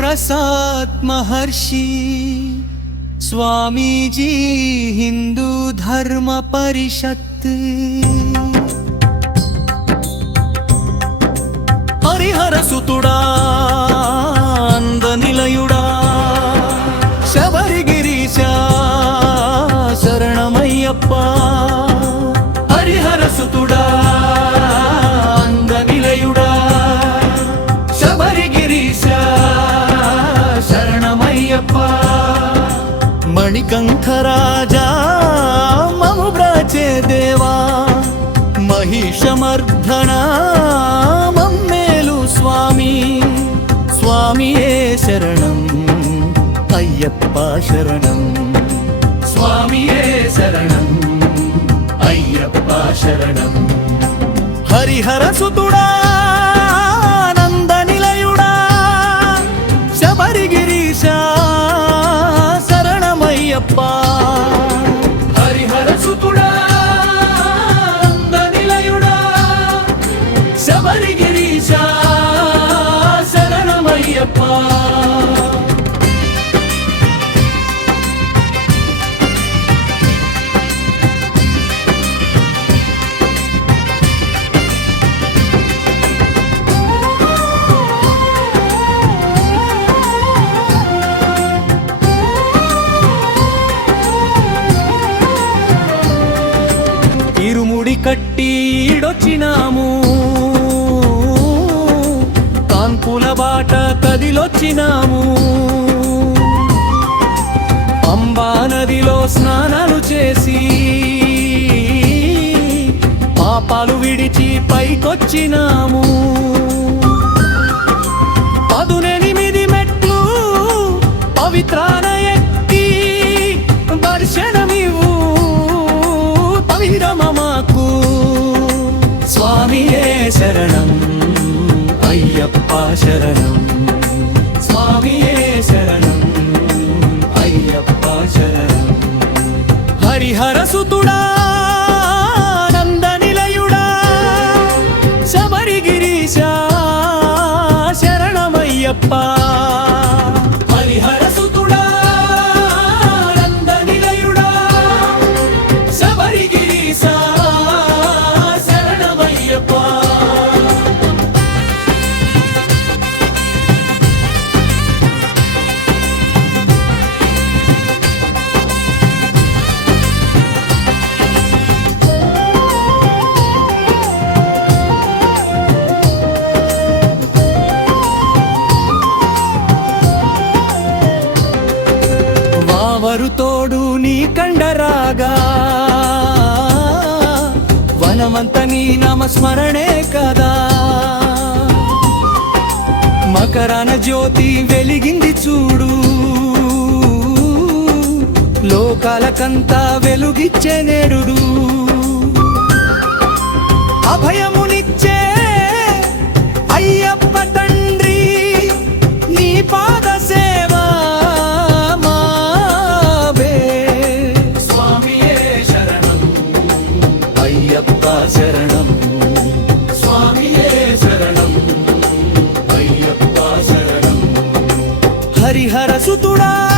प्रसात् महर्षि स्वामीजी हिन्दू धर्म परिषत्। हरिहर सुतुडा మణికంఠరాజా మము బ్రాచే దేవా మహిషమర్ధన మమ్మేలు స్వామి స్వామియే శరణం అయ్యప్ప శరణం స్వామియే శరణం అయ్యప్ప శరణం. హరిహర సుతుడా ఇరుముడి కట్టి ఈడొచ్చినాము. కాన్పుల బాట కదిలొచ్చినాము. అంబా నదిలో స్నానాలు చేసి పాపాలు విడిచి పైకొచ్చినాము. పదునెనిమిది మెట్లు పవిత్రాన ఎక్కి దర్శనమివు పవిరమమాకు స్వామియే శరణ. అయ్యప్ప శరణం. స్వామియే శరణం. అయ్యప్ప శరణం. హరిహర సుతుడా నంద శబరిగిరీశ శరణమయ్యప్ప. వావరు తోడు నీ కండరాగా. వనమంత నీ నామస్మరణే కదా. మకరాన జ్యోతి వెలిగింది చూడు. లోకాలకంతా వెలుగిచ్చే నేడు అభయము అయ్యప్ప సుతుడా